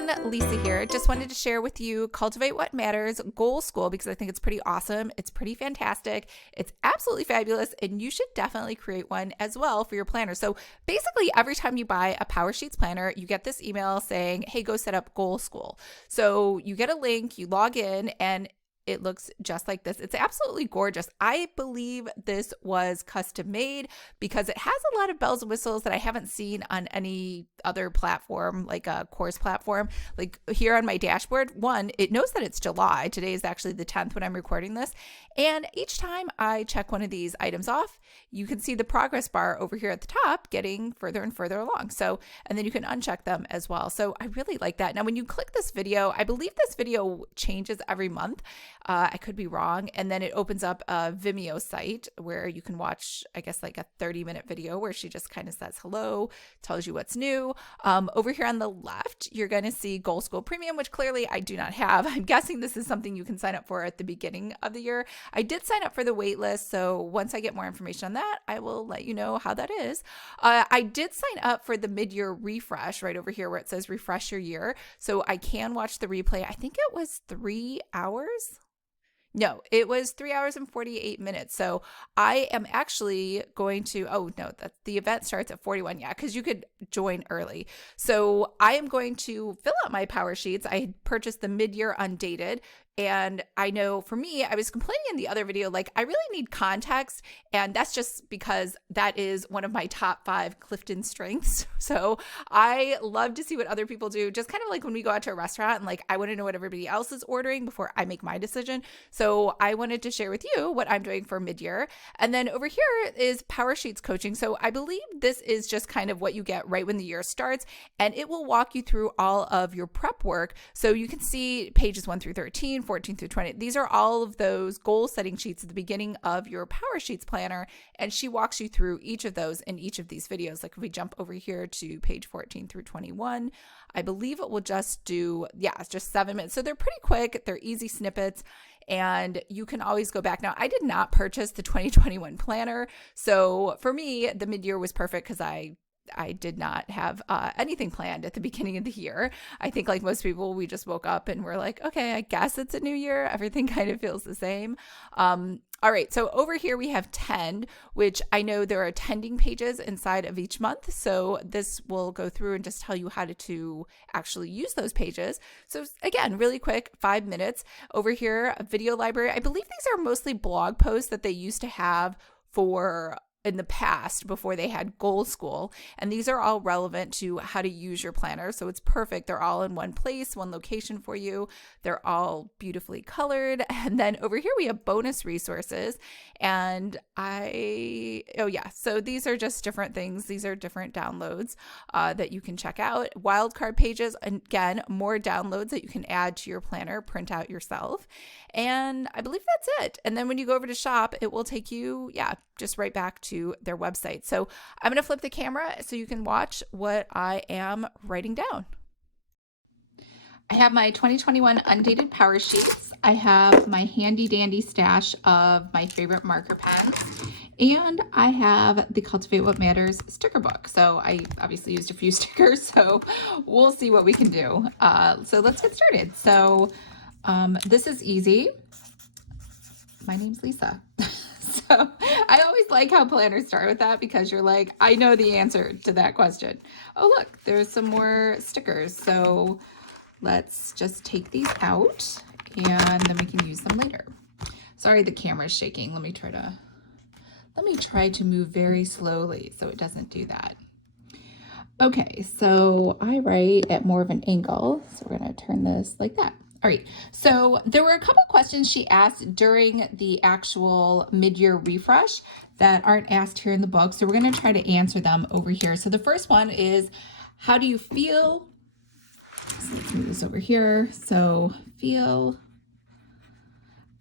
everyone, Lisa here. Just wanted to share with you Cultivate What Matters Goal School because I think it's pretty awesome. It's pretty fantastic. It's absolutely fabulous, and you should definitely create one as well for your planner. So basically, every time you buy a Powersheets planner, you get this email saying, hey, go set up Goal School. So you get a link, you log in, and it looks just like this. It's absolutely gorgeous. I believe this was custom made because it has a lot of bells and whistles that I haven't seen on any other platform, like a course platform. Like here on my dashboard, one, it knows that it's July. Today is actually the 10th when I'm recording this. And each time I check one of these items off, you can see the progress bar over here at the top getting further and further along. So, and then you can uncheck them as well. So I really like that. Now, when you click this video, I believe this video changes every month. I could be wrong. And then it opens up a Vimeo site where you can watch, I guess, like a 30-minute video where she just kind of says hello, tells you what's new. Over here on the left, you're going to see Goal School Premium, which clearly I do not have. I'm guessing this is something you can sign up for at the beginning of the year. I did sign up for the wait list, so once I get more information on that, I will let you know how that is. I did sign up for the mid-year refresh right over here where it says refresh your year, so I can watch the replay. I think it was 3 hours. No, it was 3 hours and 48 minutes. So I am actually going to, oh no, the event starts at 41. Yeah, because you could join early. So I am going to fill out my Powersheets. I purchased the mid-year Undated. And I know for me, I was complaining in the other video, like I really need context. And that's just because that is one of my top 5 Clifton strengths. So I love to see what other people do. Just kind of like when we go out to a restaurant and like, I want to know what everybody else is ordering before I make my decision. So I wanted to share with you what I'm doing for mid-year. And then over here is Powersheets coaching. So I believe this is just kind of what you get right when the year starts. And it will walk you through all of your prep work. So you can see pages 1 through 13, 14 through 20. These are all of those goal setting sheets at the beginning of your Powersheets planner. And she walks you through each of those in each of these videos. Like if we jump over here to page 14 through 21, I believe it will just do, it's just 7 minutes. So they're pretty quick. They're easy snippets. And you can always go back. Now, I did not purchase the 2021 planner. So for me, the mid-year was perfect because I did not have anything planned at the beginning of the year. I think like most people, we just woke up and we're like, okay, I guess it's a new year. Everything kind of feels the same. All right, so over here we have Tend, which I know there are tending pages inside of each month. So this will go through and just tell you how to actually use those pages. So again, really quick, 5 minutes. Over here, a video library. I believe these are mostly blog posts that they used to have for in the past before they had Goal School. And these are all relevant to how to use your planner. So it's perfect. They're all in one place, one location for you. They're all beautifully colored. And then over here we have bonus resources. And so these are just different things. These are different downloads that you can check out. Wildcard pages, again, more downloads that you can add to your planner, print out yourself. And I believe that's it. And then when you go over to shop, it will take you, just right back to their website. So I'm going to flip the camera so you can watch what I am writing down. I have my 2021 Undated Powersheets. I have my handy dandy stash of my favorite marker pens. And I have the Cultivate What Matters sticker book. So I obviously used a few stickers, so we'll see what we can do. So let's get started. So this is easy. My name's Lisa. So I always like how planners start with that because you're like, I know the answer to that question. Oh, look, there's some more stickers. So let's just take these out and then we can use them later. Sorry, the camera's shaking. Let me try to move very slowly so it doesn't do that. Okay, so I write at more of an angle. So we're going to turn this like that. All right, so there were a couple questions she asked during the actual mid-year refresh that aren't asked here in the book. So we're going to try to answer them over here. So the first one is, how do you feel? So let's move this over here. So feel.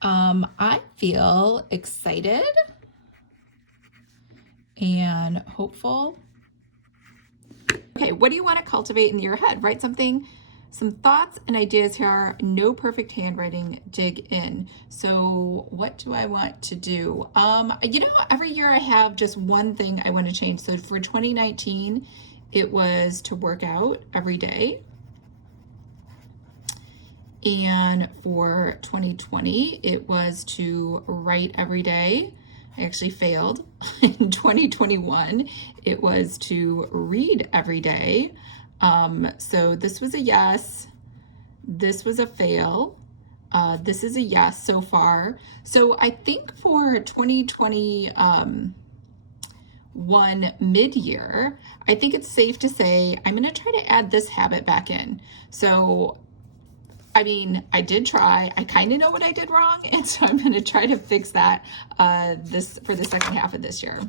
I feel excited and hopeful. Okay, what do you want to cultivate in your head? Write something. Some thoughts and ideas here. No perfect handwriting, dig in. So what do I want to do? Every year I have just one thing I want to change. So for 2019, it was to work out every day. And for 2020, it was to write every day. I actually failed. In 2021, it was to read every day. So this was a yes. This was a fail. This is a yes so far. So I think for 2021 mid-year, I think it's safe to say I'm going to try to add this habit back in. So I mean, I did try. I kind of know what I did wrong, and so I'm going to try to fix that this for the second half of this year.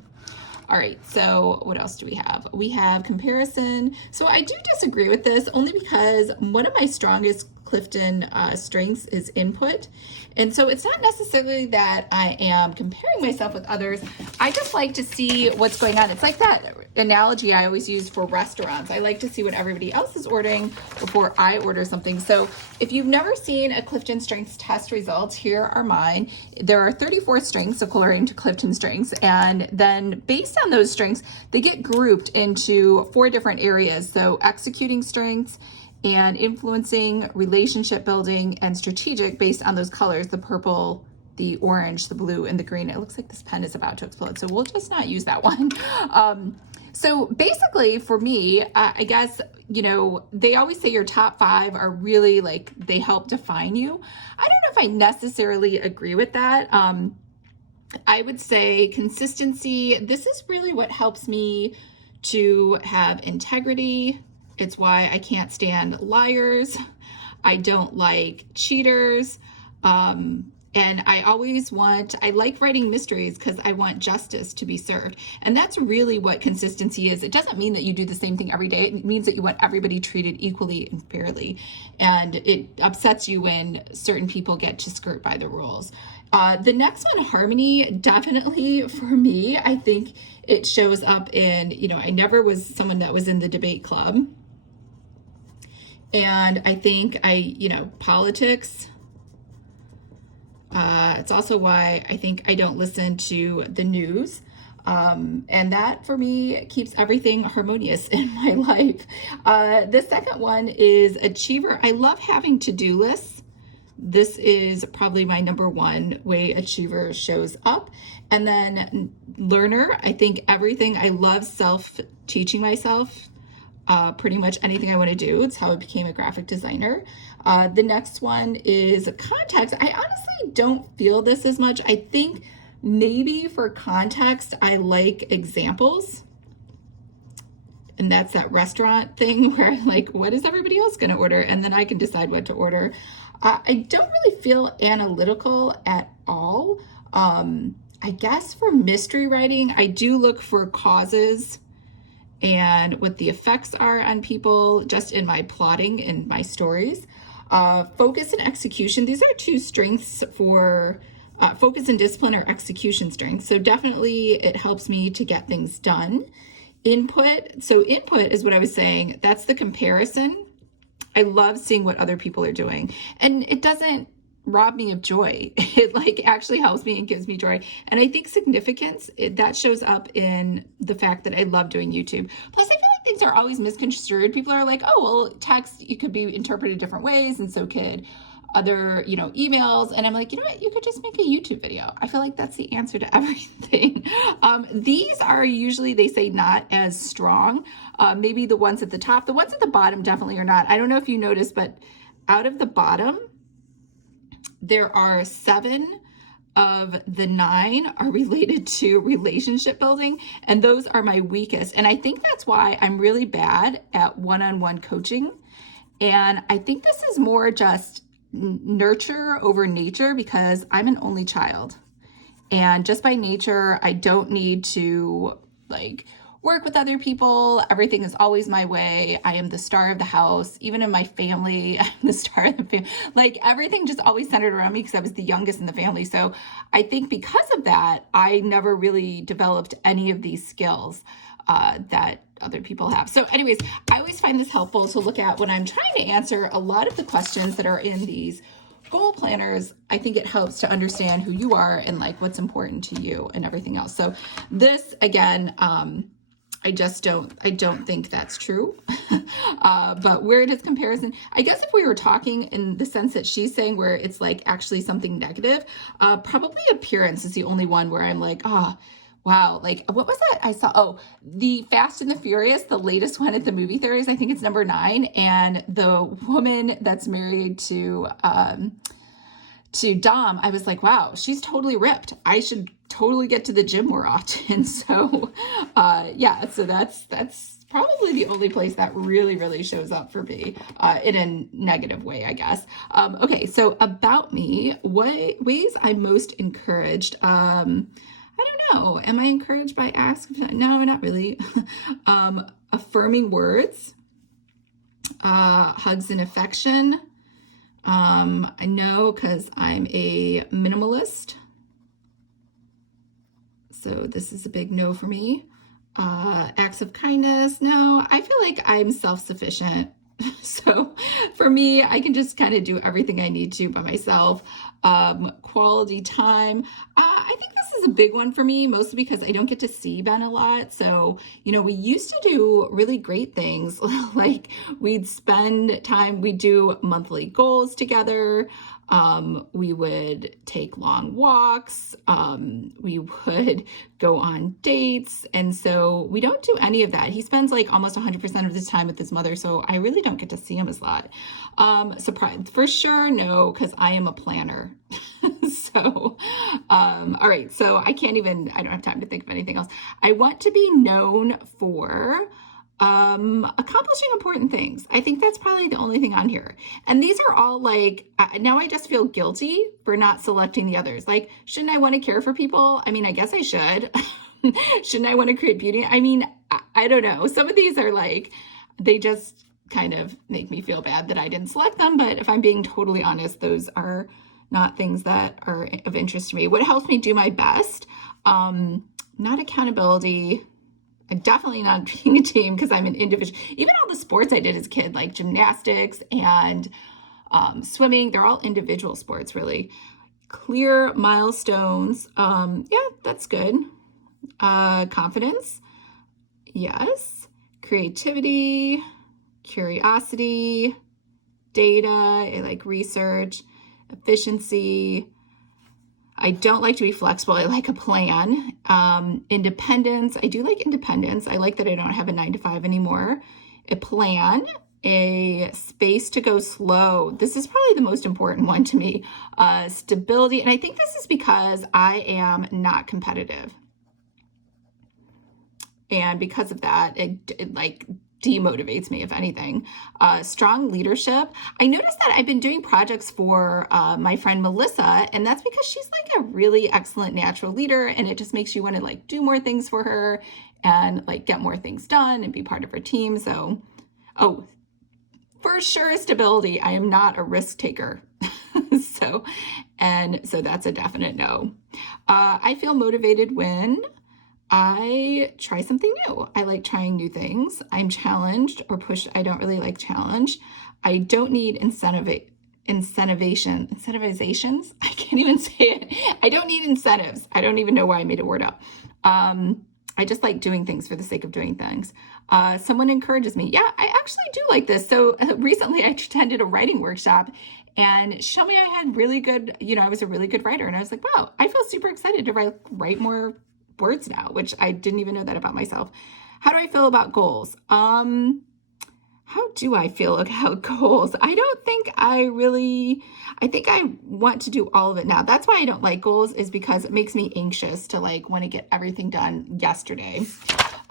All right, so what else do we have? We have comparison. So I do disagree with this only because one of my strongest Clifton strengths is input. And so it's not necessarily that I am comparing myself with others. I just like to see what's going on. It's like that analogy I always use for restaurants. I like to see what everybody else is ordering before I order something. So if you've never seen a Clifton Strengths test results, here are mine. There are 34 strengths according to Clifton Strengths. And then based on those strengths, they get grouped into 4 different areas. So executing strengths, and influencing, relationship building, and strategic based on those colors, the purple, the orange, the blue, and the green. It looks like this pen is about to explode, so we'll just not use that one. So basically for me, I guess, you know, they always say your top 5 are really like, they help define you. I don't know if I necessarily agree with that. I would say consistency. This is really what helps me to have integrity. It's why I can't stand liars. I don't like cheaters. And I like writing mysteries because I want justice to be served. And that's really what consistency is. It doesn't mean that you do the same thing every day. It means that you want everybody treated equally and fairly. And it upsets you when certain people get to skirt by the rules. The next one, harmony, definitely for me, I think it shows up in, you know, I never was someone that was in the debate club. And I think politics, it's also why I think I don't listen to the news. And that for me keeps everything harmonious in my life. The second one is achiever. I love having to-do lists. This is probably my number 1 way achiever shows up. And then learner, I think everything, I love self-teaching myself. Pretty much anything I want to do. It's how I became a graphic designer. The next one is context. I honestly don't feel this as much. I think maybe for context, I like examples. And that's that restaurant thing where I'm like, what is everybody else going to order? And then I can decide what to order. I don't really feel analytical at all. I guess for mystery writing, I do look for causes and what the effects are on people just in my plotting in my stories. Focus and execution. These are 2 strengths for focus and discipline or execution strengths. So definitely it helps me to get things done. Input. So input is what I was saying. That's the comparison. I love seeing what other people are doing. And it doesn't rob me of joy. It like actually helps me and gives me joy. And I think significance, that shows up in the fact that I love doing YouTube. Plus, I feel like things are always misconstrued. People are like, oh, well, text, it could be interpreted different ways, and so could other, emails. And I'm like, you know what? You could just make a YouTube video. I feel like that's the answer to everything. These are usually, they say, not as strong. Maybe the ones at the top. The ones at the bottom definitely are not. I don't know if you noticed, but out of the bottom, there are 7 of the 9 are related to relationship building, and those are my weakest. And I think that's why I'm really bad at one-on-one coaching. And I think this is more just nurture over nature because I'm an only child. And just by nature, I don't need to work with other people. Everything is always my way. I am the star of the house. Even in my family, I'm the star of the family. Everything just always centered around me because I was the youngest in the family. So I think because of that, I never really developed any of these skills that other people have. So anyways, I always find this helpful to look at when I'm trying to answer a lot of the questions that are in these goal planners. I think it helps to understand who you are and what's important to you and everything else. So this, again, I don't think that's true. But where it is comparison, I guess if we were talking in the sense that she's saying where it's like actually something negative, probably appearance is the only one where I'm like, oh, wow. Like, what was that I saw? Oh, the Fast and the Furious, the latest one at the movie theaters. I think it's number 9. And the woman that's married to Dom, I was like, wow, she's totally ripped. I should totally get to the gym more often. So, yeah, so that's probably the only place that really, really shows up for me in a negative way, I guess. Okay, so about me, what ways I'm most encouraged? I don't know. Am I encouraged by ask? No, not really. Affirming words, hugs and affection. I know because I'm a minimalist. So this is a big no for me. Acts of kindness. No, I feel like I'm self-sufficient. So for me, I can just kind of do everything I need to by myself. Quality time. I think this is a big one for me, mostly because I don't get to see Ben a lot. So, we used to do really great things. Like we'd spend time, we'd do monthly goals together. We would take long walks. We would go on dates. And so we don't do any of that. He spends like almost 100% of his time with his mother. So I really don't get to see him as a lot. Surprise, for sure. No, because I am a planner. So, all right. So I don't have time to think of anything else. I want to be known for accomplishing important things. I think that's probably the only thing on here. And these are all like, now I just feel guilty for not selecting the others. Like, shouldn't I want to care for people? I mean, I guess I should. Shouldn't I want to create beauty? I mean, I don't know. Some of these are like, they just kind of make me feel bad that I didn't select them. But if I'm being totally honest, those are not things that are of interest to me. What helps me do my best? Not accountability. I'm definitely not being a team because I'm an individual. Even all the sports I did as a kid, like gymnastics and swimming, they're all individual sports, really. Clear milestones. Yeah, that's good. Confidence. Yes. Creativity. Curiosity. Data. I like research. Efficiency. I don't like to be flexible. I like a plan. Independence. I do like independence. I like that I don't have a 9-to-5 anymore. A plan, a space to go slow. This is probably the most important one to me. Stability. And I think this is because I am not competitive. And because of that, it like demotivates me, if anything. Strong leadership. I noticed that I've been doing projects for my friend Melissa, and that's because she's like a really excellent natural leader, and it just makes you want to like do more things for her and like get more things done and be part of her team. So, for sure, stability. I am not a risk taker. So that's a definite no. I feel motivated when I try something new. I like trying new things. I'm challenged or pushed. I don't really like challenge. I don't need incentivizations. I can't even say it. I don't need incentives. I don't even know why I made a word up. I just like doing things for the sake of doing things. Someone encourages me. Yeah, I actually do like this. So recently I attended a writing workshop and she told me I had really good, I was a really good writer. And I was like, wow, I feel super excited to write more words now, which I didn't even know that about myself. How do I feel about goals? How do I feel about goals? I think I want to do all of it now. That's why I don't like goals, is because it makes me anxious to like want to get everything done yesterday.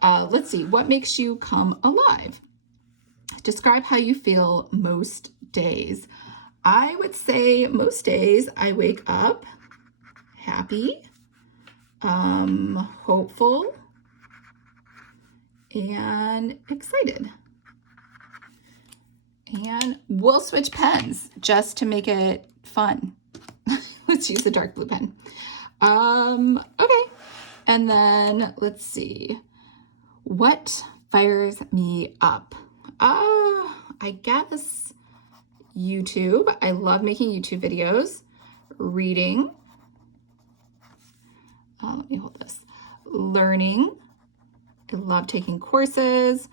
Let's see, what makes you come alive? Describe how you feel most days. I would say most days I wake up happy, hopeful, and excited. And we'll switch pens just to make it fun. Let's use the dark blue pen. Okay. And then let's see. What fires me up? I guess YouTube. I love making YouTube videos. Reading. Let me hold this. Learning. I love taking courses,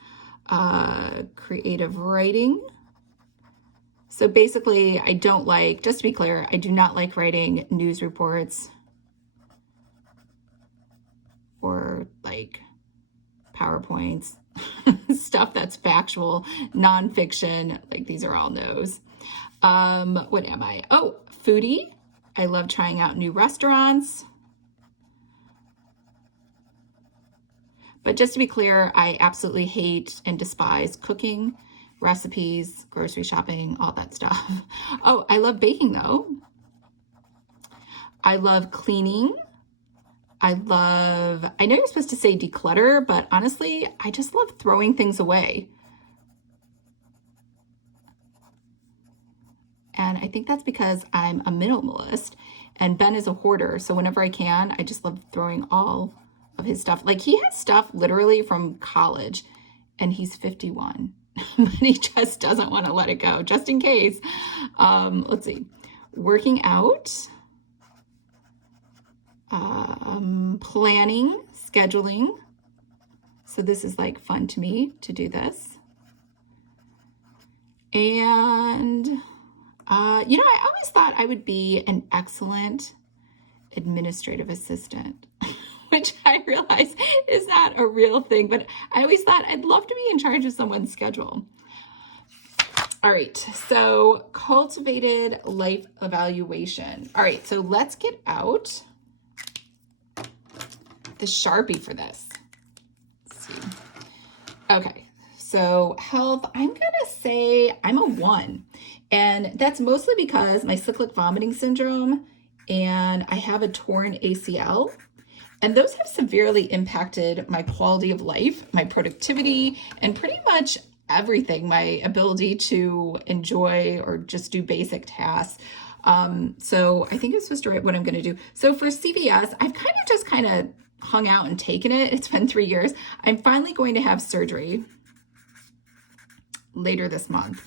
creative writing. So basically, I don't like, just to be clear, I do not like writing news reports or like PowerPoints, stuff that's factual, nonfiction. Like these are all no's. What am I? Oh, foodie. I love trying out new restaurants. But just to be clear, I absolutely hate and despise cooking, recipes, grocery shopping, all that stuff. Oh, I love baking though. I love cleaning. I know you're supposed to say declutter, but honestly, I just love throwing things away. And I think that's because I'm a minimalist and Ben is a hoarder. So whenever I can, I just love throwing all of his stuff. Like he has stuff literally from college and he's 51, but he just doesn't want to let it go just in case. Let's see, working out, planning, scheduling. So this is like fun to me to do this. And I always thought I would be an excellent administrative assistant, which I realize is not a real thing, but I always thought I'd love to be in charge of someone's schedule. All right, so cultivated life evaluation. All right, so let's get out the Sharpie for this. Let's see. Okay. So health, I'm going to say I'm a 1. And that's mostly because my cyclic vomiting syndrome and I have a torn ACL. And those have severely impacted my quality of life, my productivity, and pretty much everything, my ability to enjoy or just do basic tasks. So I think I'm supposed to write what I'm going to do. So for CVS, I've kind of hung out and taken it. It's been 3 years. I'm finally going to have surgery later this month.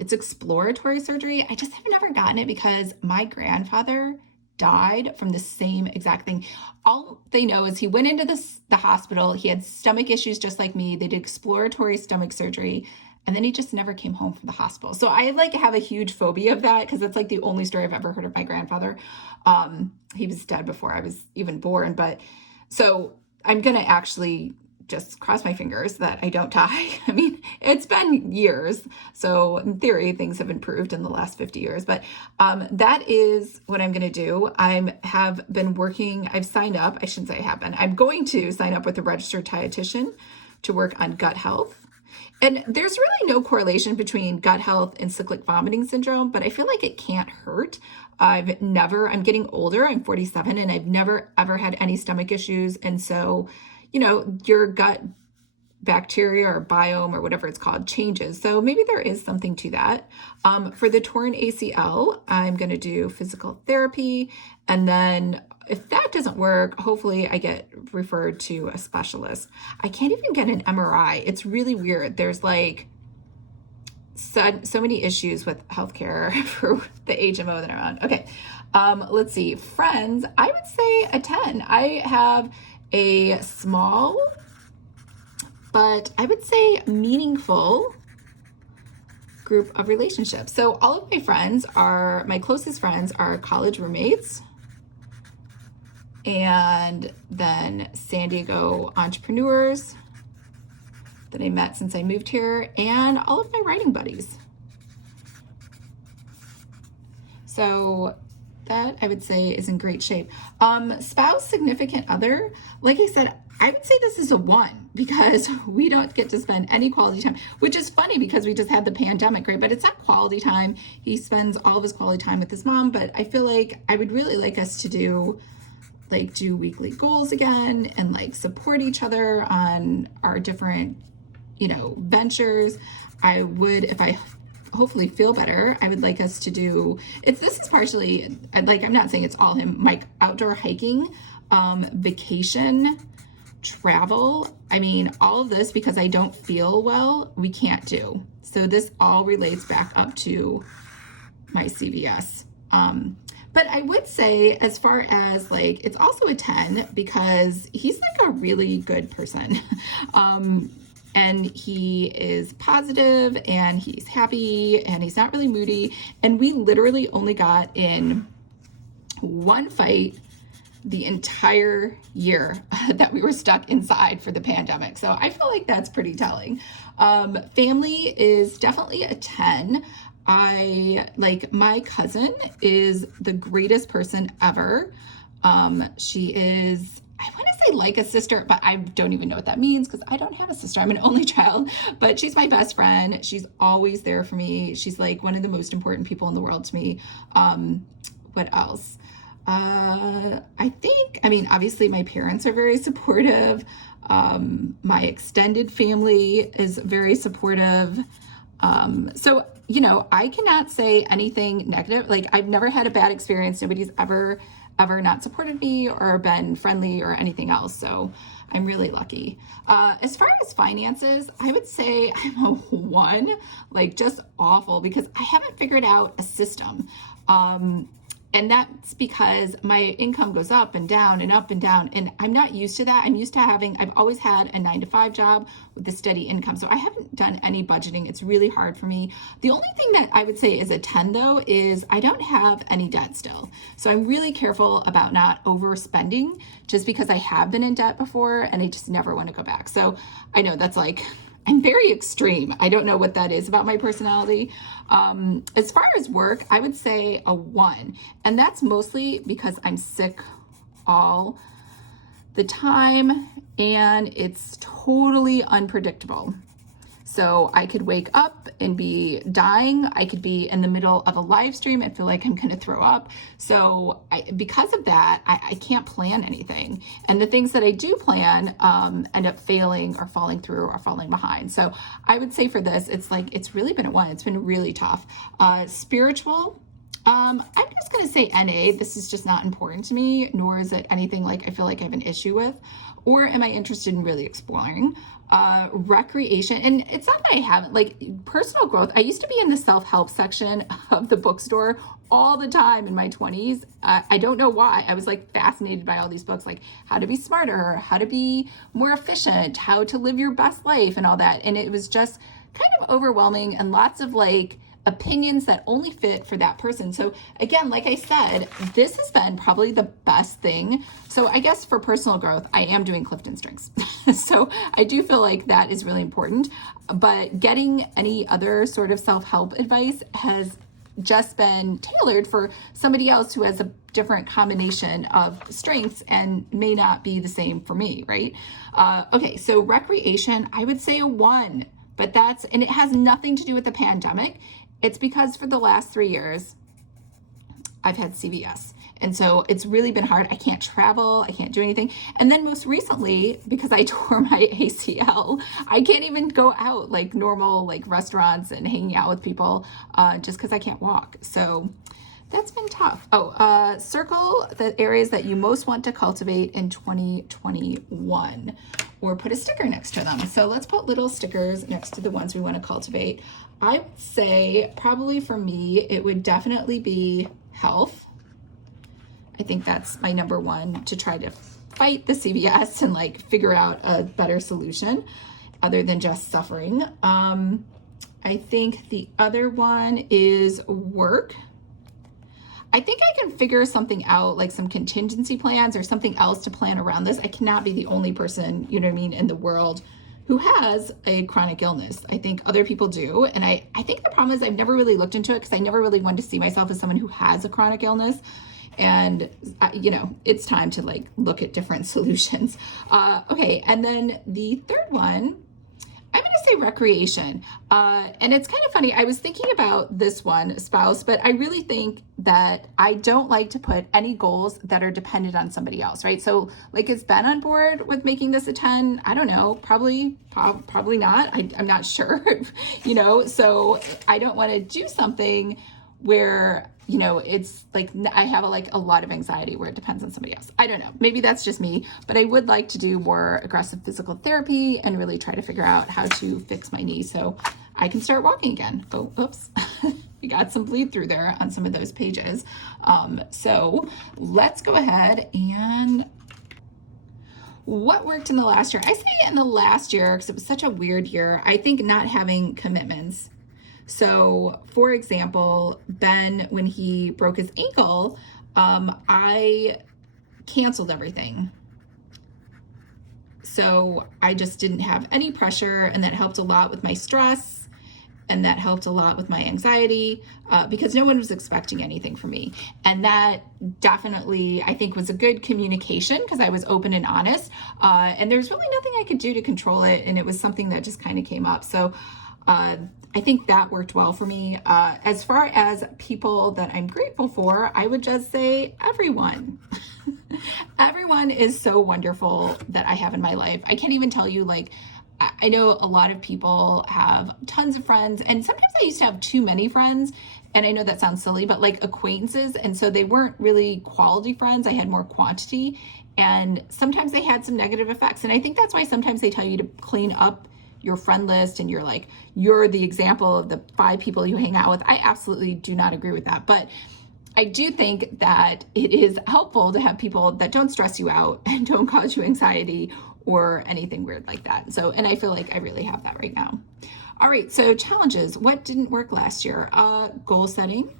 It's exploratory surgery. I just have never gotten it because my grandfather died from the same exact thing. All they know is he went into the hospital. He had stomach issues just like me. They did exploratory stomach surgery, and then he just never came home from the hospital. So I have a huge phobia of that because that's like the only story I've ever heard of my grandfather. He was dead before I was even born. But so I'm going to actually just cross my fingers that I don't die. I mean, it's been years. So in theory, things have improved in the last 50 years. But that is what I'm going to do. Have been working. I've signed up. I shouldn't say I have been. I'm going to sign up with a registered dietitian to work on gut health. And there's really no correlation between gut health and cyclic vomiting syndrome, but I feel like it can't hurt. I'm getting older. I'm 47 and I've never ever had any stomach issues. And so your gut bacteria or biome or whatever it's called changes. So maybe there is something to that. For the torn ACL, I'm going to do physical therapy. And then if that doesn't work, hopefully I get referred to a specialist. I can't even get an MRI. It's really weird. There's like so many issues with healthcare for the HMO that I'm on. Okay. Let's see. Friends, I would say a 10. I have a small, but I would say meaningful group of relationships. So all of my closest friends are college roommates, and then San Diego entrepreneurs that I met since I moved here, and all of my writing buddies. So that I would say is in great shape. Spouse, significant other, like I said, I would say this is a 1 because we don't get to spend any quality time, which is funny because we just had the pandemic, right? But it's not quality time. He spends all of his quality time with his mom, but I feel like I would really like us to do weekly goals again and support each other on our different, ventures. I would, if I hopefully feel better, I would like us to do this is partially I'm not saying it's all him, outdoor hiking, vacation, travel. I mean, all of this because I don't feel well, we can't do. So this all relates back up to my CVS. But I would say, as far as like, it's also a 10 because he's like a really good person. And he is positive and he's happy and he's not really moody. And we literally only got in one fight the entire year that we were stuck inside for the pandemic. So I feel like that's pretty telling. Family is definitely a 10. I like my cousin is the greatest person ever. She is, I want to say like a sister, but I don't even know what that means because I don't have a sister. I'm an only child, but she's my best friend. She's always there for me. She's like one of the most important people in the world to me. What else? I mean, obviously my parents are very supportive. My extended family is very supportive. So, you know, I cannot say anything negative. Like I've never had a bad experience. Nobody's ever not supported me or been friendly or anything else. So I'm really lucky. As far as finances, I would say I'm a 1, like just awful because I haven't figured out a system. And that's because my income goes up and down and up and down. And I'm not used to that. I'm used to I've always had a 9-to-5 job with a steady income. So I haven't done any budgeting. It's really hard for me. The only thing that I would say is a 10 though, is I don't have any debt still. So I'm really careful about not overspending just because I have been in debt before and I just never want to go back. So I know that's like, I'm very extreme. I don't know what that is about my personality. As far as work, I would say a 1. And that's mostly because I'm sick all the time and it's totally unpredictable. So I could wake up and be dying. I could be in the middle of a live stream and feel like I'm going to throw up. So because of that, I can't plan anything. And the things that I do plan end up failing or falling through or falling behind. So I would say for this, it's really been a 1. It's been really tough. Spiritual. I'm just going to say NA. This is just not important to me, nor is it anything like I feel like I have an issue with, or am I interested in really exploring? Recreation, and it's not that I haven't, like personal growth. I used to be in the self-help section of the bookstore all the time in my 20s. I don't know why. I was like fascinated by all these books, like how to be smarter, how to be more efficient, how to live your best life and all that. And it was just kind of overwhelming and lots of like opinions that only fit for that person. So again, like I said, this has been probably the best thing. So I guess for personal growth, I am doing Clifton strings. So I do feel like that is really important, but getting any other sort of self-help advice has just been tailored for somebody else who has a different combination of strengths and may not be the same for me, right? Okay, so recreation, I would say a 1, but and it has nothing to do with the pandemic. It's because for the last 3 years, I've had CVS. And so it's really been hard. I can't travel. I can't do anything. And then most recently, because I tore my ACL, I can't even go out like normal, like restaurants and hanging out with people just because I can't walk. So that's been tough. Circle the areas that you most want to cultivate in 2021 or put a sticker next to them. So let's put little stickers next to the ones we want to cultivate. I would say probably for me, it would definitely be health. I think that's my number 1 to try to fight the CVS and like figure out a better solution other than just suffering. I think the other one is work. I think I can figure something out, like some contingency plans or something else to plan around this. I cannot be the only person, you know what I mean, in the world who has a chronic illness. I think other people do. And I think the problem is I've never really looked into it because I never really wanted to see myself as someone who has a chronic illness. And, you know, it's time to like look at different solutions. Okay. And then the third one, I'm going to say recreation. And it's kind of funny. I was thinking about this one, spouse, but I really think that I don't like to put any goals that are dependent on somebody else, right? So like, is Ben on board with making this a 10? I don't know, probably not. I'm not sure, you know, so I don't want to do something where, you know, it's like I have a lot of anxiety where it depends on somebody else. I don't know. Maybe that's just me, but I would like to do more aggressive physical therapy and really try to figure out how to fix my knee so I can start walking again. Oh, oops. we got some bleed through there on some of those pages. So let's go ahead and what worked in the last year? I say in the last year, because it was such a weird year, I think not having commitments. So, for example, Ben, when he broke his ankle, I canceled everything. So I just didn't have any pressure, and that helped a lot with my stress. And that helped a lot with my anxiety because no one was expecting anything from me. And that definitely, I think, was a good communication because I was open and honest. And there's really nothing I could do to control it. And it was something that just kind of came up. So I think that worked well for me. As far as people that I'm grateful for, I would just say everyone. Everyone is so wonderful that I have in my life. I can't even tell you, like, I know a lot of people have tons of friends, and sometimes I used to have too many friends, and I know that sounds silly, but like acquaintances, and so they weren't really quality friends. I had more quantity, and sometimes they had some negative effects. And I think that's why sometimes they tell you to clean up your friend list, and you're the example of the 5 people you hang out with. I absolutely do not agree with that, but I do think that it is helpful to have people that don't stress you out and don't cause you anxiety or anything weird like that. So, and I feel like I really have that right now. All right, so challenges. What didn't work last year? Goal setting.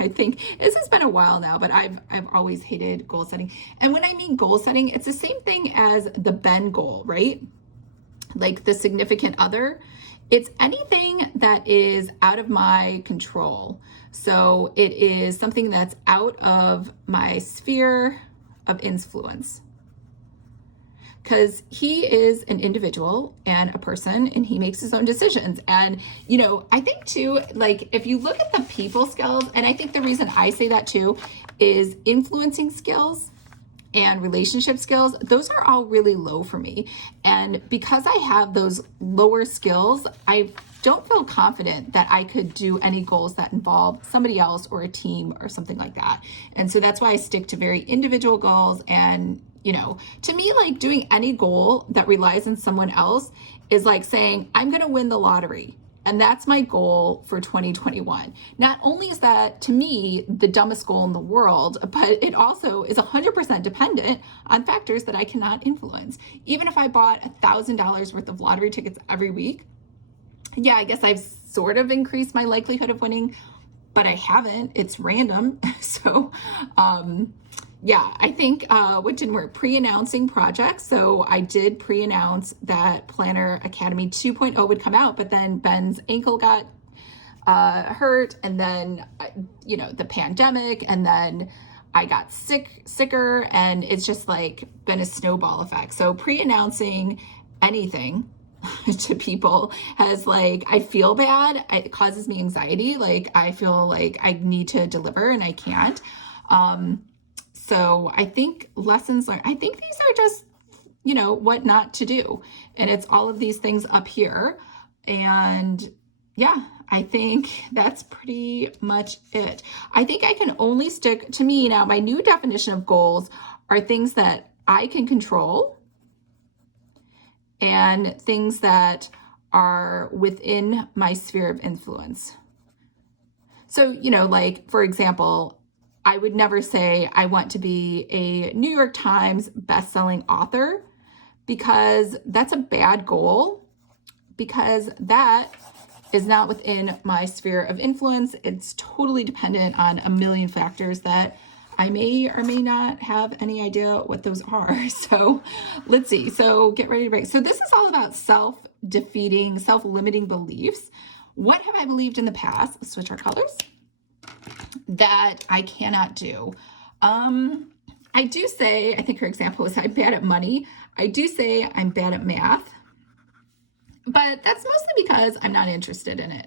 I think this has been a while now, but I've always hated goal setting. And when I mean goal setting, it's the same thing as the Ben goal, right? Like the significant other. It's anything that is out of my control. So it is something that's out of my sphere of influence. Because he is an individual and a person, and he makes his own decisions. And, I think too, like if you look at the people skills, and I think the reason I say that too is influencing skills and relationship skills, those are all really low for me. And because I have those lower skills, I don't feel confident that I could do any goals that involve somebody else or a team or something like that. And so that's why I stick to very individual goals. And to me, like doing any goal that relies on someone else is like saying, I'm going to win the lottery. And that's my goal for 2021. Not only is that, to me, the dumbest goal in the world, but it also is 100% dependent on factors that I cannot influence. Even if I bought $1,000 worth of lottery tickets every week, yeah, I guess I've sort of increased my likelihood of winning, but I haven't. It's random. So, yeah, I think what didn't work? Pre-announcing projects. So I did pre-announce that Planner Academy 2.0 would come out, but then Ben's ankle got hurt, and then the pandemic, and then I got sicker, and it's just like been a snowball effect. So pre-announcing anything to people has I feel bad. It causes me anxiety. Like I feel like I need to deliver and I can't. So I think lessons learned, I think these are just, what not to do. And it's all of these things up here. And yeah, I think that's pretty much it. I think I can only stick to me now. My new definition of goals are things that I can control and things that are within my sphere of influence. So, for example, I would never say I want to be a New York Times best-selling author, because that's a bad goal, because that is not within my sphere of influence. It's totally dependent on a million factors that I may or may not have any idea what those are. So let's see. So get ready to break. So this is all about self-defeating, self-limiting beliefs. What have I believed in the past? Let's switch our colors. That I cannot do. I do say, I think her example was I'm bad at money. I do say I'm bad at math, but that's mostly because I'm not interested in it.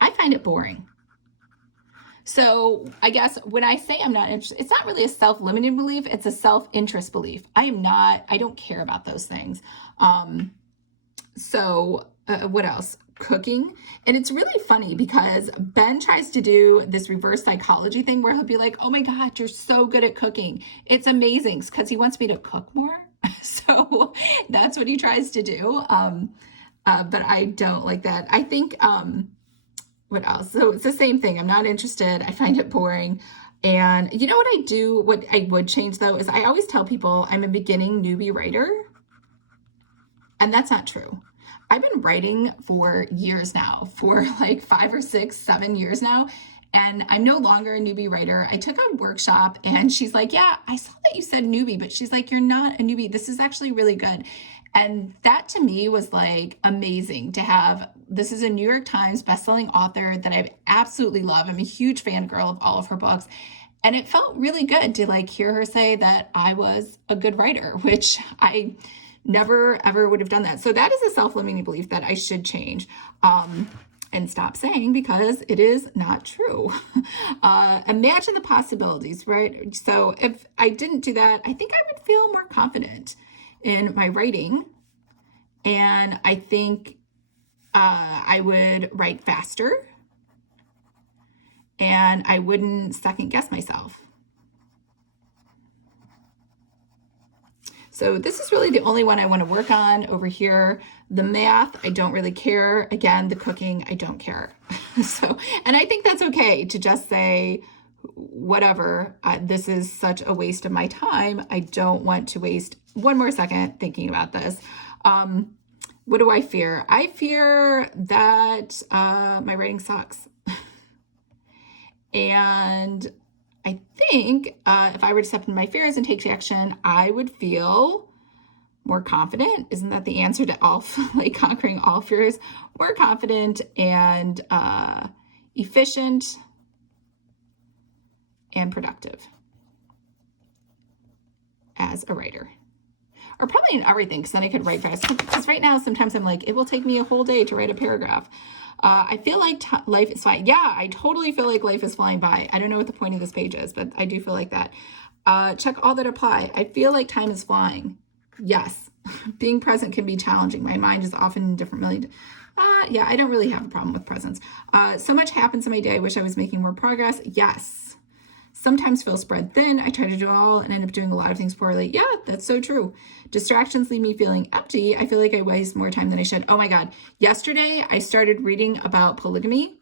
I find it boring. So I guess when I say I'm not interested, it's not really a self-limiting belief. It's a self-interest belief. I don't care about those things. What else? Cooking. And it's really funny because Ben tries to do this reverse psychology thing where he'll be like, oh my God, you're so good at cooking. It's amazing, because he wants me to cook more. So that's what he tries to do. But I don't like that. I think what else? So it's the same thing. I'm not interested. I find it boring. And you know what I do? What I would change though is I always tell people I'm a beginning newbie writer, and that's not true. I've been writing for years now, for like 5 or 6, 7 years now. And I'm no longer a newbie writer. I took a workshop and she's like, yeah, I saw that you said newbie, but she's like, you're not a newbie. This is actually really good. And that to me was like amazing to have. This is a New York Times bestselling author that I absolutely love. I'm a huge fangirl of all of her books. And it felt really good to like hear her say that I was a good writer, which I never ever would have done that. So that is a self-limiting belief that I should change and stop saying, because it is not true. Imagine the possibilities, right? So if I didn't do that, I think I would feel more confident in my writing. And I think I would write faster and I wouldn't second guess myself. So this is really the only one I want to work on over here. The math, I don't really care. Again, the cooking, I don't care. So, and I think that's okay to just say, whatever, this is such a waste of my time. I don't want to waste one more second thinking about this. What do I fear? I fear that my writing sucks. And I think if I were to step into my fears and take action, I would feel more confident. Isn't that the answer to all, like conquering all fears? More confident and efficient and productive as a writer. Or probably in everything, because then I could write fast. Because right now, sometimes I'm like, it will take me a whole day to write a paragraph. I feel like life is flying. Yeah, I totally feel like life is flying by. I don't know what the point of this page is, but I do feel like that. Check all that apply. I feel like time is flying. Yes. Being present can be challenging. My mind is often in different million. Yeah, I don't really have a problem with presence. So much happens in my day. I wish I was making more progress. Yes. Sometimes feel spread thin. I try to do it all and end up doing a lot of things poorly. Yeah, that's so true. Distractions leave me feeling empty. I feel like I waste more time than I should. Oh my God. Yesterday, I started reading about polygamy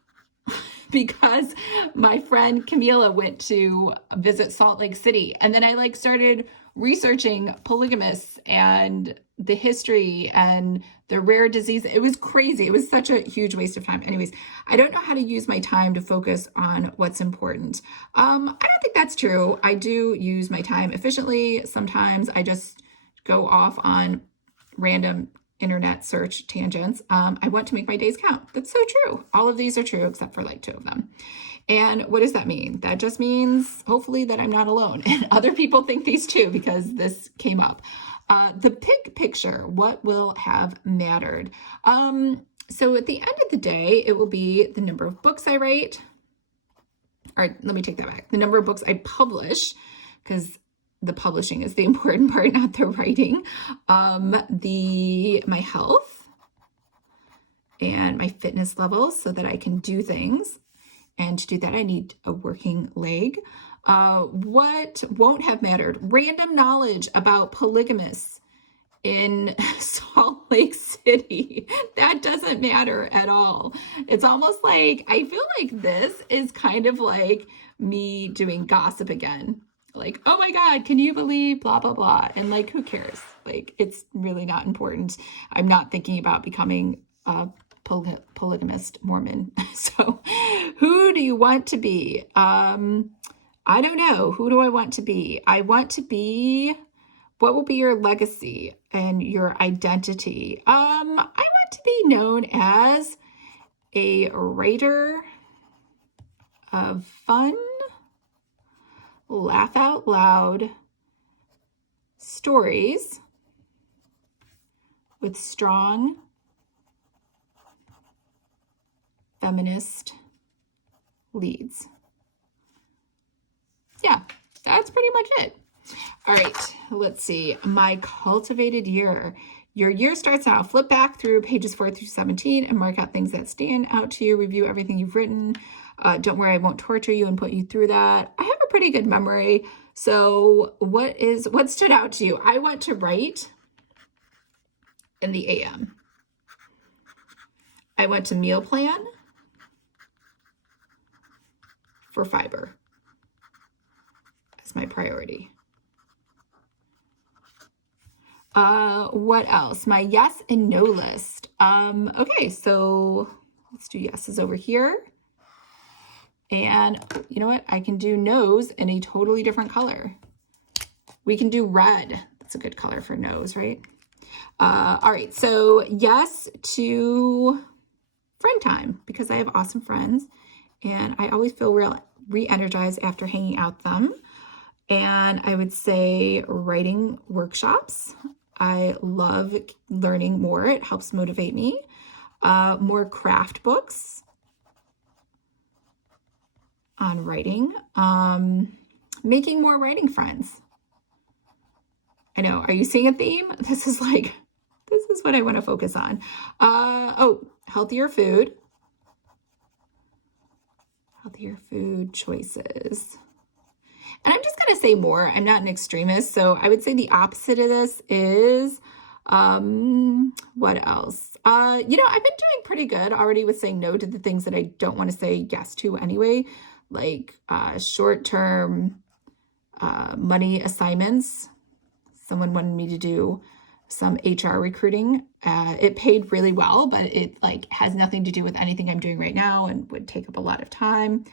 because my friend Camila went to visit Salt Lake City. And then I like started researching polygamists and the history and the rare disease. It was crazy. It was such a huge waste of time. Anyways, I don't know how to use my time to focus on what's important. I don't think that's true. I do use my time efficiently. Sometimes I just go off on random internet search tangents. I want to make my days count. That's so true. All of these are true except for like 2 of them. And what does that mean? That just means hopefully that I'm not alone and other people think these too, because this came up. The big picture, what will have mattered? So at the end of the day, it will be the number of books I write. All right, let me take that back. The number of books I publish, because the publishing is the important part, not the writing. My health and my fitness levels so that I can do things. And to do that, I need a working leg. What won't have mattered? Random knowledge about polygamists in Salt Lake City. That doesn't matter at all. It's almost like, I feel like this is kind of like me doing gossip again. Like, oh my God, can you believe blah, blah, blah. And like, who cares? Like, it's really not important. I'm not thinking about becoming a polygamist Mormon. So who do you want to be? I don't know. Who do I want to be? I want to be, what will be your legacy and your identity? I want to be known as a writer of fun, laugh out loud stories with strong feminist leads. Yeah, that's pretty much it. All right, let's see. My cultivated year. Your year starts now. Flip back through pages 4 through 17 and mark out things that stand out to you. Review everything you've written. Don't worry, I won't torture you and put you through that. I have a pretty good memory. So what stood out to you? I want to write in the AM. I want to meal plan. for fiber as my priority. What else? My yes and no list. Okay, so let's do yeses over here. And you know what? I can do no's in a totally different color. We can do red. That's a good color for no's, right? All right, so yes to friend time because I have awesome friends and I always feel re-energized after hanging out with them. And I would say writing workshops. I love learning more. It helps motivate me. More craft books on writing. Making more writing friends. I know. Are you seeing a theme? This is what I want to focus on. Healthier food. Healthier food choices. And I'm just going to say more. I'm not an extremist. So I would say the opposite of this is, what else? I've been doing pretty good already with saying no to the things that I don't want to say yes to anyway, like short-term money assignments. Someone wanted me to do some HR recruiting. It paid really well, but it has nothing to do with anything I'm doing right now and would take up a lot of time.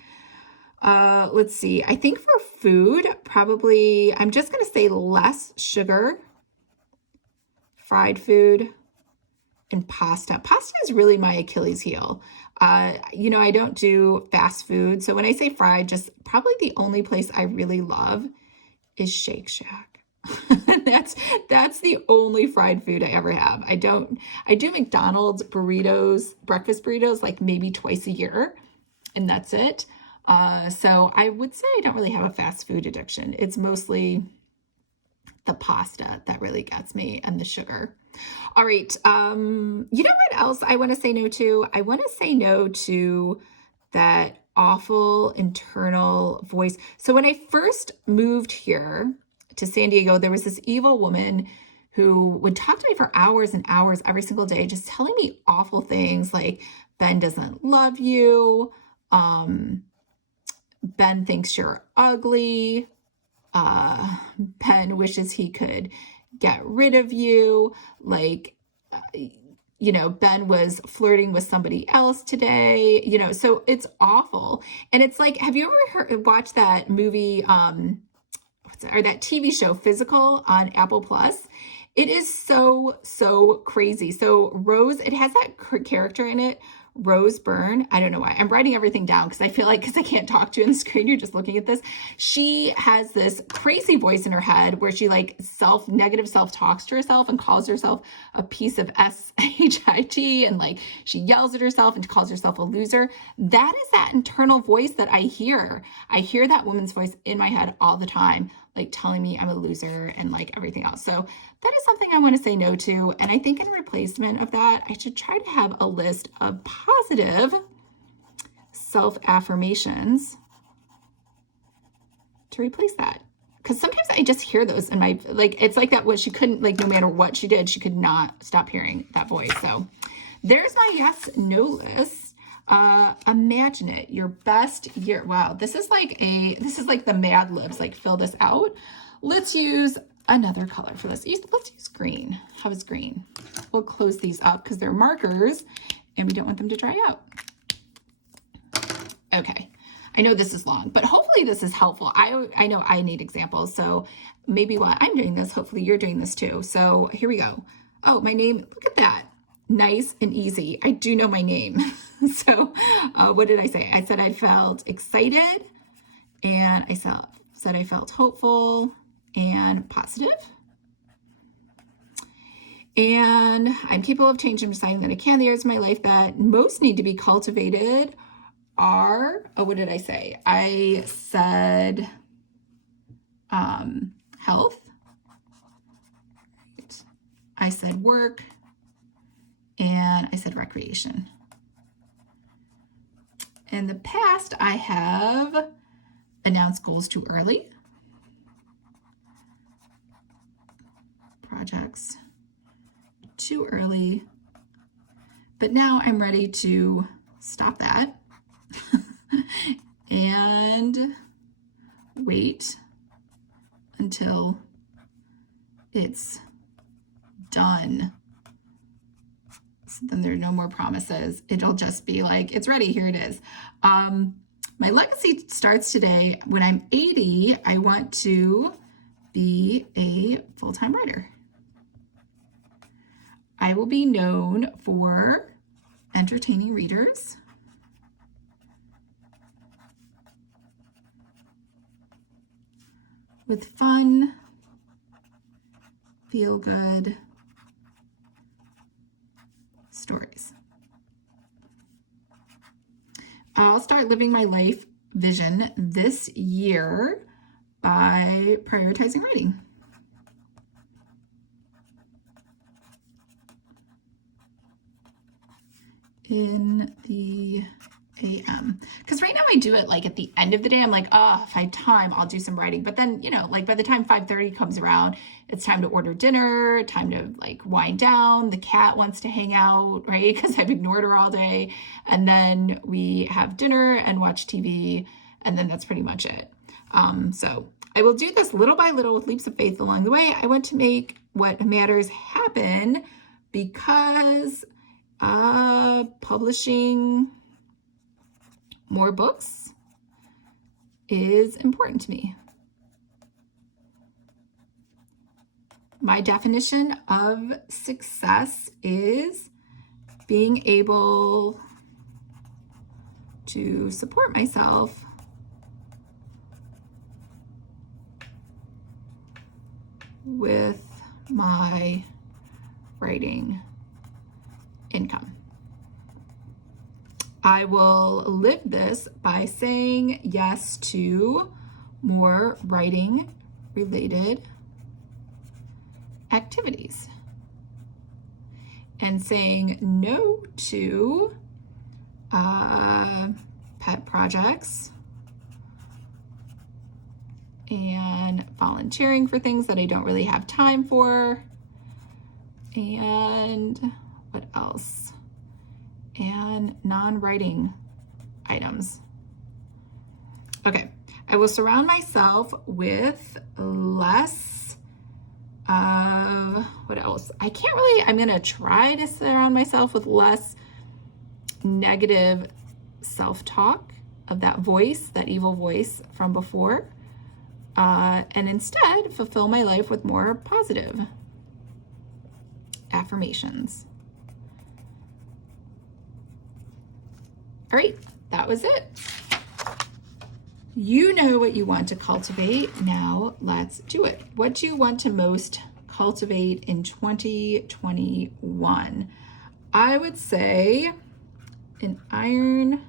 Let's see. I think for food, probably, I'm just going to say less sugar, fried food, and pasta. Pasta is really my Achilles heel. I don't do fast food. So when I say fried, just probably the only place I really love is Shake Shack. That's the only fried food I ever have. I do McDonald's burritos, breakfast burritos, like maybe twice a year, and that's it. So I would say I don't really have a fast food addiction. It's mostly the pasta that really gets me and the sugar. All right. You know what else I want to say no to? I want to say no to that awful internal voice. So when I first moved here to San Diego, there was this evil woman who would talk to me for hours and hours every single day, just telling me awful things like Ben doesn't love you. Ben thinks you're ugly. Ben wishes he could get rid of you. Ben was flirting with somebody else today, so it's awful. And it's like, have you ever watched that movie, or that TV show Physical on Apple Plus? It is so crazy. So Rose, it has that character in it, Rose Byrne. I don't know why. I'm writing everything down because I feel like, because I can't talk to you on the screen, you're just looking at this. She has this crazy voice in her head where she negative self-talks to herself and calls herself a piece of shit, and she yells at herself and calls herself a loser. That is that internal voice that I hear. I hear that woman's voice in my head all the time, telling me I'm a loser and everything else. So that is something I want to say no to. And I think in replacement of that, I should try to have a list of positive self-affirmations to replace that. Because sometimes I just hear those in my, it's like that when she couldn't, no matter what she did, she could not stop hearing that voice. So there's my yes, no list. Imagine it, your best year. Wow, this is like the Mad Libs, fill this out. Let's use another color for this. Let's use green. How is green? We'll close these up because they're markers and we don't want them to dry out. Okay, I know this is long, but hopefully this is helpful. I know I need examples, so maybe while I'm doing this, hopefully you're doing this too. So here we go. Oh, my name, look at that. Nice and easy. I do know my name. So what did I say? I said I felt excited, and I said I felt hopeful and positive. And I'm capable of change and deciding that I can. The areas of my life that most need to be cultivated are, what did I say? I said health. I said work. And I said recreation. In the past, I have announced goals too early. Projects too early. But now I'm ready to stop that and wait until it's done. So then there are no more promises. It'll just be like, it's ready, here it is. My legacy starts today. When I'm 80, I want to be a full-time writer. I will be known for entertaining readers, with fun, feel-good stories. I'll start living my life vision this year by prioritizing writing. In the AM. Because right now I do it like at the end of the day. I'm like, oh, if I have time, I'll do some writing. But then, you know, like by the time 5:30 comes around, it's time to order dinner, time to like wind down. The cat wants to hang out, right? Because I've ignored her all day. And then we have dinner and watch TV. And then that's pretty much it. So I will do this little by little with leaps of faith along the way. I want to make what matters happen because publishing more books is important to me. My definition of success is being able to support myself with my writing income. I will live this by saying yes to more writing related activities and saying no to pet projects and volunteering for things that I don't really have time for. And what else? And non-writing items. Okay, I will surround myself with less, what else? I'm gonna try to surround myself with less negative self-talk of that voice, that evil voice from before, and instead fulfill my life with more positive affirmations. All right, that was it. You know what you want to cultivate. Now let's do it. What do you want to most cultivate in 2021? I would say an ironclad,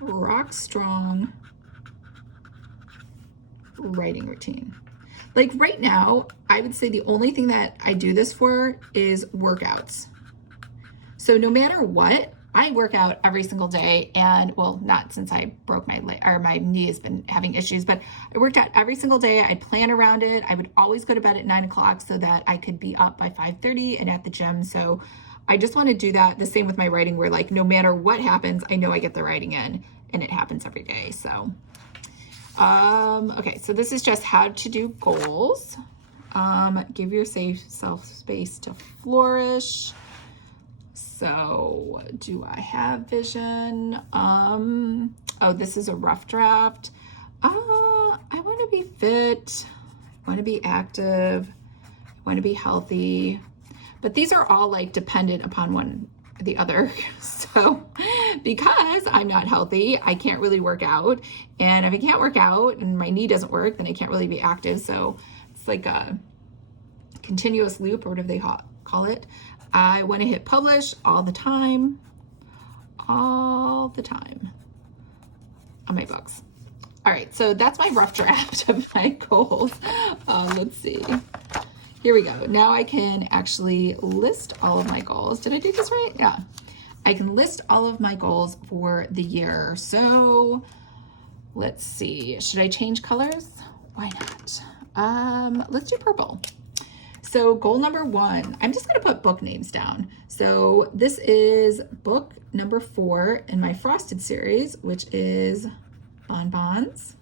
rock-strong writing routine. Like right now, I would say the only thing that I do this for is workouts. So no matter what, I work out every single day, and well, not since I broke my leg, or my knee has been having issues, but I worked out every single day. I'd plan around it. I would always go to bed at 9 o'clock so that I could be up by 5:30 and at the gym. So I just want to do that. The same with my writing, where like no matter what happens, I know I get the writing in, and it happens every day. So okay, so this is just how to do goals. Give your self space to flourish. So do I have vision? Oh, this is a rough draft. I want to be fit. I want to be active. I want to be healthy. But these are all like dependent upon one or the other. So because I'm not healthy, I can't really work out. And if I can't work out and my knee doesn't work, then I can't really be active. So it's like a continuous loop, or whatever they call it. I want to hit publish all the time on my books. All right, so that's my rough draft of my goals. Let's see. Here we go. Now I can actually list all of my goals. Did I do this right? Yeah. I can list all of my goals for the year. So let's see. Should I change colors? Why not? Let's do purple. So goal number 1, I'm just going to put book names down. So this is book number 4 in my Frosted series, which is Bonbons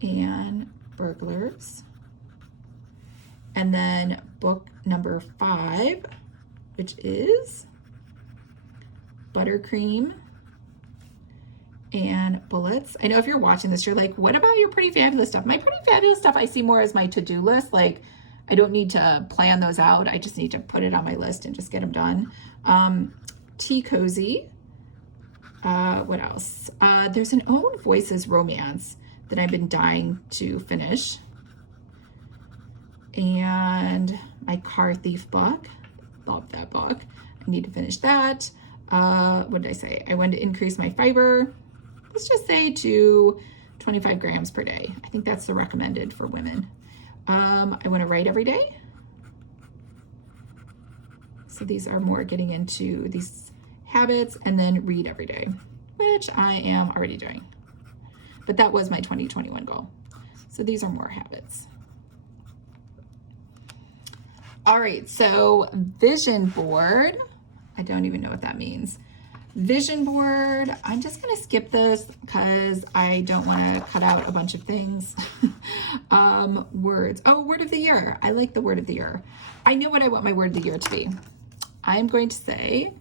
and Burglars. And then book number 5, which is Buttercream and Bullets. I know if you're watching this, you're like, what about your Pretty Fabulous stuff? My Pretty Fabulous stuff I see more as my to-do list. Like, I don't need to plan those out. I just need to put it on my list and just get them done. Tea Cozy. What else? There's an Own Voices romance that I've been dying to finish. And my Car Thief book. Love that book. I need to finish that. What did I say? I wanted to increase my fiber. Let's just say to 25 grams per day. I think that's the recommended for women. I want to write every day. So these are more getting into these habits, and then read every day, which I am already doing. But that was my 2021 goal. So these are more habits. All right, so vision board. I don't even know what that means. Vision board, I'm just gonna skip this because I don't wanna cut out a bunch of things. Words, word of the year. I like the word of the year. I know what I want my word of the year to be. I'm going to say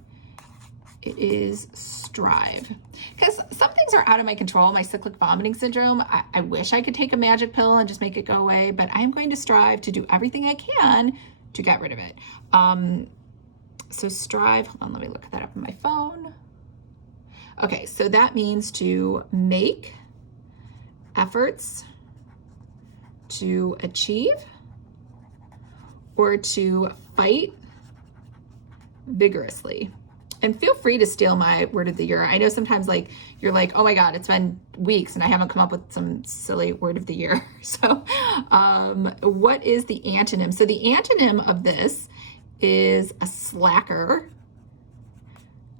it is strive. Because some things are out of my control. My cyclic vomiting syndrome, I wish I could take a magic pill and just make it go away, but I am going to strive to do everything I can to get rid of it. So strive, hold on, let me look that up on my phone. Okay, so that means to make efforts to achieve or to fight vigorously. And feel free to steal my word of the year. I know sometimes like you're like, oh my God, it's been weeks and I haven't come up with some silly word of the year. So what is the antonym? So the antonym of this is a slacker.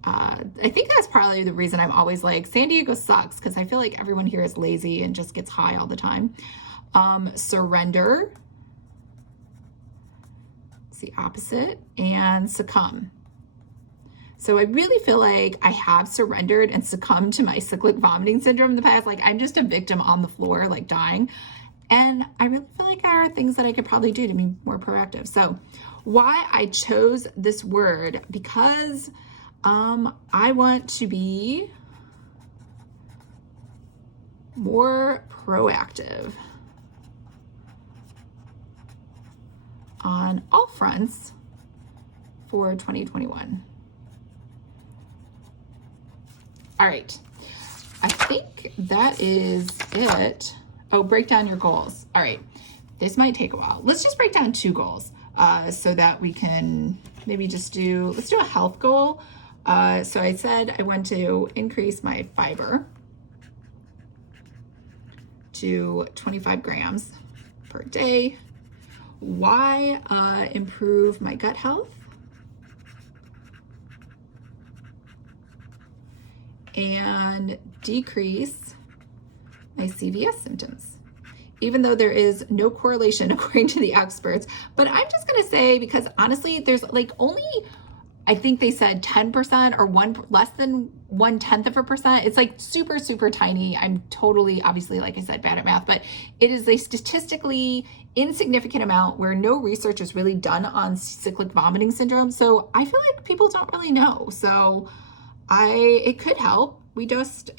I think that's probably the reason I'm always like, San Diego sucks, because I feel like everyone here is lazy and just gets high all the time. Surrender. It's the opposite. And succumb. So I really feel like I have surrendered and succumbed to my cyclic vomiting syndrome in the past. Like I'm just a victim on the floor, like dying. And I really feel like there are things that I could probably do to be more proactive. So why I chose this word, because I want to be more proactive on all fronts for 2021. All right, I think that is it. Oh, break down your goals. All right, this might take a while. Let's just break down 2 goals so that we can maybe just let's do a health goal. So I said I want to increase my fiber to 25 grams per day. Why improve my gut health? And decrease my CVS symptoms, even though there is no correlation according to the experts. But I'm just gonna say, because honestly, there's like only, I think they said 10% or less than 0.1%. It's like super, super tiny. I'm totally, obviously, like I said, bad at math, but it is a statistically insignificant amount where no research is really done on cyclic vomiting syndrome. So I feel like people don't really know. So it could help.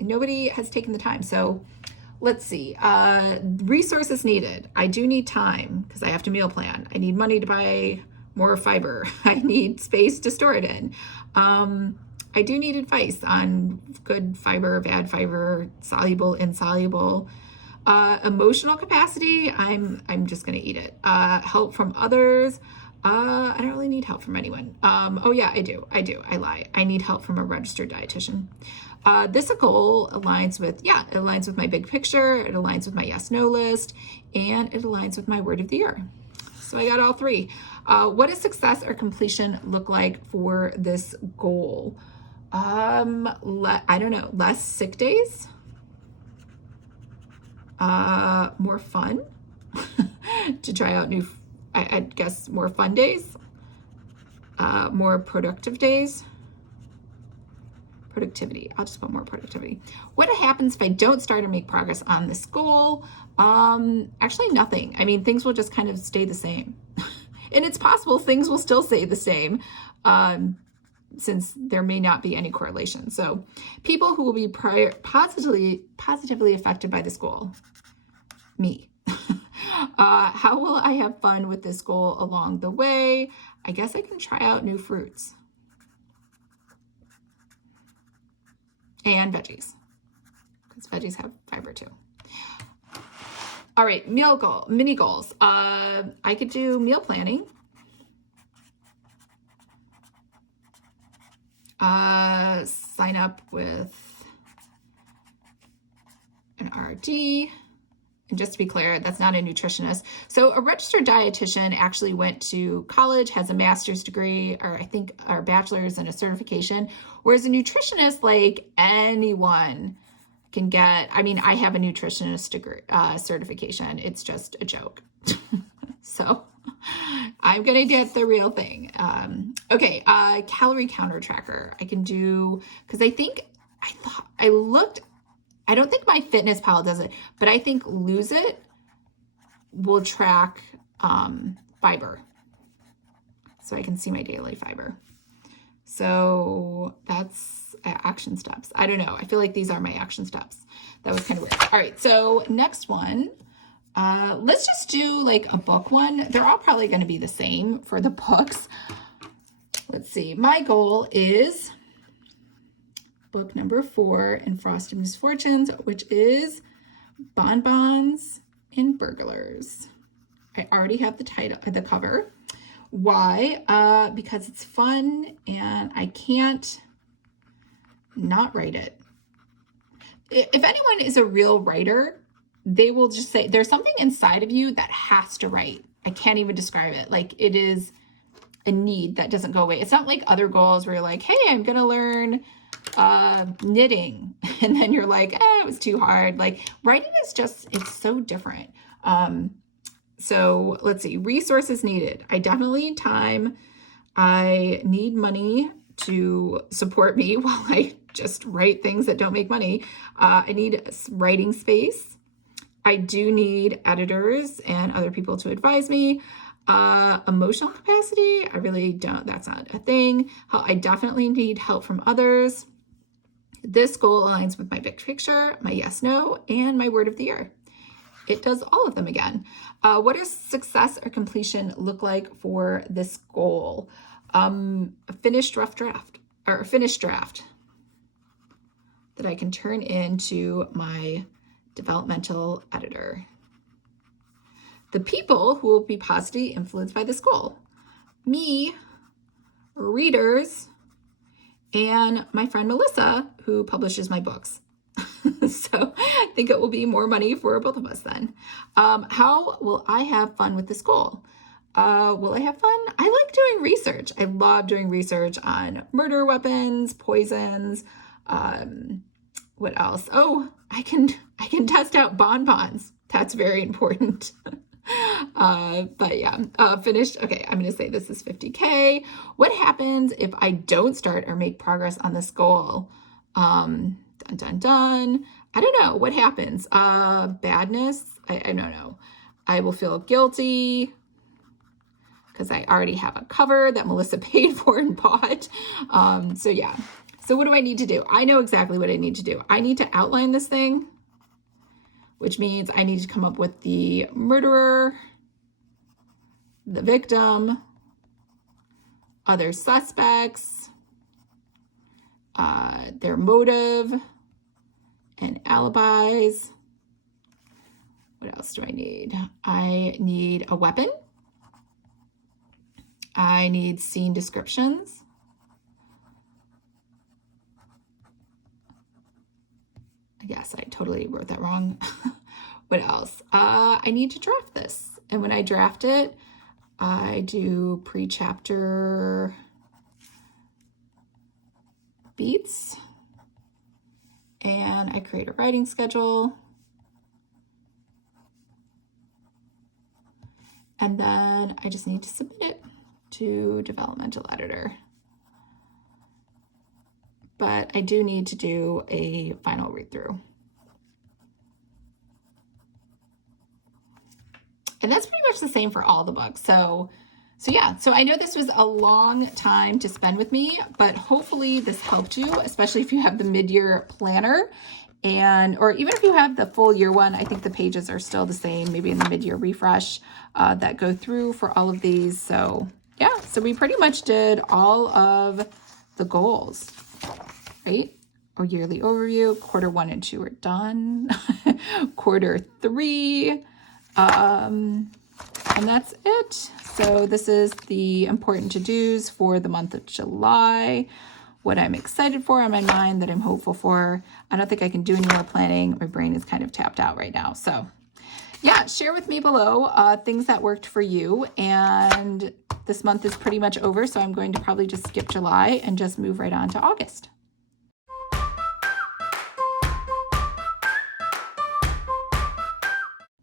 Nobody has taken the time. So let's see, resources needed. I do need time because I have to meal plan. I need money to buy more fiber. I need space to store it in. I do need advice on good fiber, bad fiber, soluble, insoluble. Emotional capacity, I'm just gonna eat it. Help from others. I don't really need help from anyone. Oh yeah, I do. I lie. I need help from a registered dietitian. This goal aligns with my big picture. It aligns with my yes, no list, and it aligns with my word of the year. So I got all 3. What does success or completion look like for this goal? I don't know, less sick days, more fun to try out new I guess more fun days, more productive days. Productivity. I'll just put more productivity. What happens if I don't start or make progress on this goal? Actually nothing. I mean, things will just kind of stay the same. And it's possible things will still stay the same, since there may not be any correlation. So people who will be positively affected by this goal, me. How will I have fun with this goal along the way? I guess I can try out new fruits and veggies, because veggies have fiber too. All right, mini goals. I could do meal planning. Sign up with an RD. And just to be clear, that's not a nutritionist. So a registered dietitian actually went to college, has a master's degree, or I think our bachelor's and a certification, whereas a nutritionist, like anyone can get. I mean, I have a nutritionist degree, certification. It's just a joke. So I'm going to get the real thing. Okay, calorie counter tracker. I can do, because I don't think MyFitnessPal does it, but I think Lose It will track fiber. So I can see my daily fiber. So that's action steps. I don't know. I feel like these are my action steps. That was kind of weird. All right, so next one. Let's just do like a book one. They're all probably going to be the same for the books. Let's see. My goal is book number 4 in Frosted Misfortunes, which is Bonbons and Burglars. I already have the title, the cover. Why? Because it's fun and I can't not write it. If anyone is a real writer, they will just say there's something inside of you that has to write. I can't even describe it. Like, it is a need that doesn't go away. It's not like other goals where you're like, hey, I'm going to learn knitting. And then you're like, it was too hard. Like, writing is just, it's so different. So let's see, resources needed. I definitely need time. I need money to support me while I just write things that don't make money. I need writing space. I do need editors and other people to advise me. Emotional capacity, I really don't, that's not a thing. I definitely need help from others. This goal aligns with my big picture, my yes, no, and my word of the year. It does all of them again. What does success or completion look like for this goal? A finished rough draft, or a finished draft that I can turn into my developmental editor. The people who will be positively influenced by this goal: me, readers, and my friend Melissa, who publishes my books. So I think it will be more money for both of us then. How will I have fun with this goal? Will I have fun? I like doing research. I love doing research on murder weapons, poisons. What else? Oh, I can test out bonbons. That's very important. But yeah, finished. Okay, I'm going to say this is 50K. What happens if I don't start or make progress on this goal? Dun, dun, dun. I don't know. What happens? Badness? I don't know. I will feel guilty because I already have a cover that Melissa paid for and bought. So yeah. So what do I need to do? I know exactly what I need to do. I need to outline this thing, which means I need to come up with the murderer, the victim, other suspects, their motive, and alibis. What else do I need? I need a weapon. I need scene descriptions. Yes, I totally wrote that wrong. What else? I need to draft this. And when I draft it, I do pre-chapter beats. And I create a writing schedule. And then I just need to submit it to developmental editor. But I do need to do a final read through. And that's pretty much the same for all the books. So yeah, so I know this was a long time to spend with me, but hopefully this helped you, especially if you have the mid-year planner or even if you have the full year one. I think the pages are still the same, maybe in the mid-year refresh that go through for all of these. So yeah, so we pretty much did all of the goals, right? Or yearly overview, quarter 1 and 2 are done. Quarter 3, and that's it. So this is the important to-dos for the month of July, what I'm excited for on my mind, that I'm hopeful for. I don't think I can do any more planning. My brain is kind of tapped out right now. So yeah, share with me below things that worked for you. And this month is pretty much over, so I'm going to probably just skip July and just move right on to August.